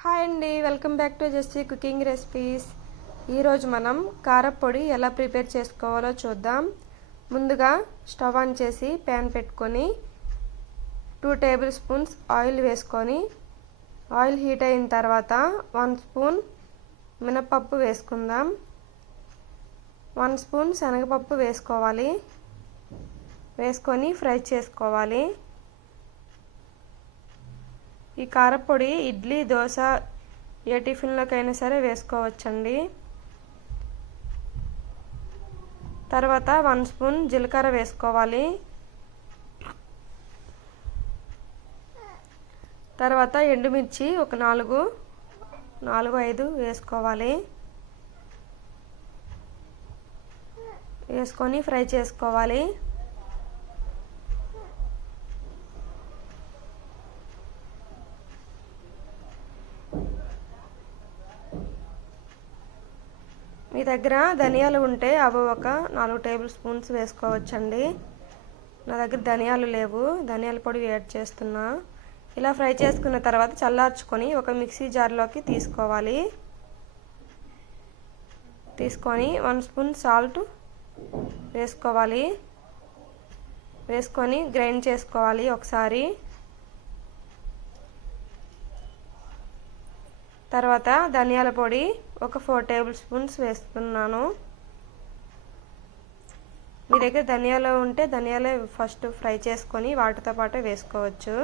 Hi అండి welcome back to Jasti cooking recipes. ఈరోజు మనం కారపొడి ఎలా ప్రిపేర్ చేసుకోవాలో చూద్దాం. ముందుగా స్టవ్ ఆన్ చేసి ప్యాన్ పెట్టుకొని టూ టేబుల్ స్పూన్స్ ఆయిల్ వేసుకొని ఆయిల్ హీట్ అయిన తర్వాత వన్ స్పూన్ మినపప్పు వేసుకుందాం. వన్ స్పూన్ శనగపప్పు వేసుకోవాలి. వేసుకొని ఫ్రై చేసుకోవాలి. ఈ కారపొడి ఇడ్లీ దోశ ఏ టిఫిన్లోకైనా సరే వేసుకోవచ్చండి. తర్వాత వన్ స్పూన్ జీలకర్ర వేసుకోవాలి. తర్వాత ఎండుమిర్చి ఒక నాలుగు నాలుగు ఐదు వేసుకోవాలి. వేసుకొని ఫ్రై చేసుకోవాలి. మీ దగ్గర ధనియాలు ఉంటే అవి ఒక నాలుగు టేబుల్ స్పూన్స్ వేసుకోవచ్చండి. నా దగ్గర ధనియాలు లేవు. ధనియాల పొడి యాడ్ చేస్తున్నా. ఇలా ఫ్రై చేసుకున్న తర్వాత చల్లార్చుకొని ఒక మిక్సీ జార్లోకి తీసుకోవాలి. తీసుకొని వన్ స్పూన్ సాల్ట్ వేసుకోవాలి. వేసుకొని గ్రైండ్ చేసుకోవాలి ఒకసారి. తర్వాత ధనియాల పొడి ఒక ఫోర్ టేబుల్ స్పూన్స్ వేస్తున్నాను. మీ దగ్గర ధనియాలు ఉంటే ధనియాలు ఫస్ట్ ఫ్రై చేసుకొని వాటితో పాటు వేసుకోవచ్చు.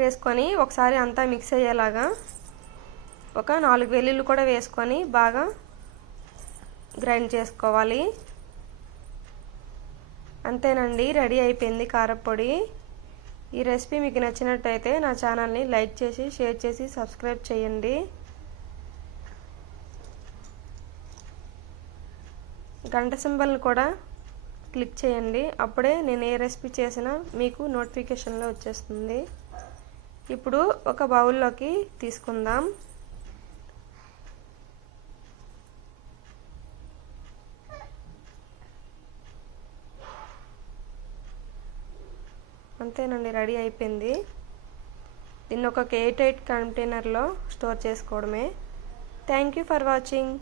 వేసుకొని ఒకసారి అంతా మిక్స్ అయ్యేలాగా ఒక నాలుగు వెల్లుల్లి కూడా వేసుకొని బాగా గ్రైండ్ చేసుకోవాలి. అంతేనండి రెడీ అయిపోయింది కారపొడి. ఈ రెసిపీ మీకు నచ్చినట్టయితే నా ఛానల్ని లైక్ చేసి షేర్ చేసి సబ్స్క్రైబ్ చేయండి. గంట సింబల్ని కూడా క్లిక్ చేయండి. అప్పుడే నేను ఏ రెసిపీ చేసినా మీకు నోటిఫికేషన్లో వచ్చేస్తుంది. ఇప్పుడు ఒక బౌల్లోకి తీసుకుందాం. అంతేనండి రెడీ అయిపోయింది. దీన్ని ఒక ఎయిట్ ఎయిట్ కంటైనర్లో స్టోర్ చేసుకోవడమే. Thank you for watching.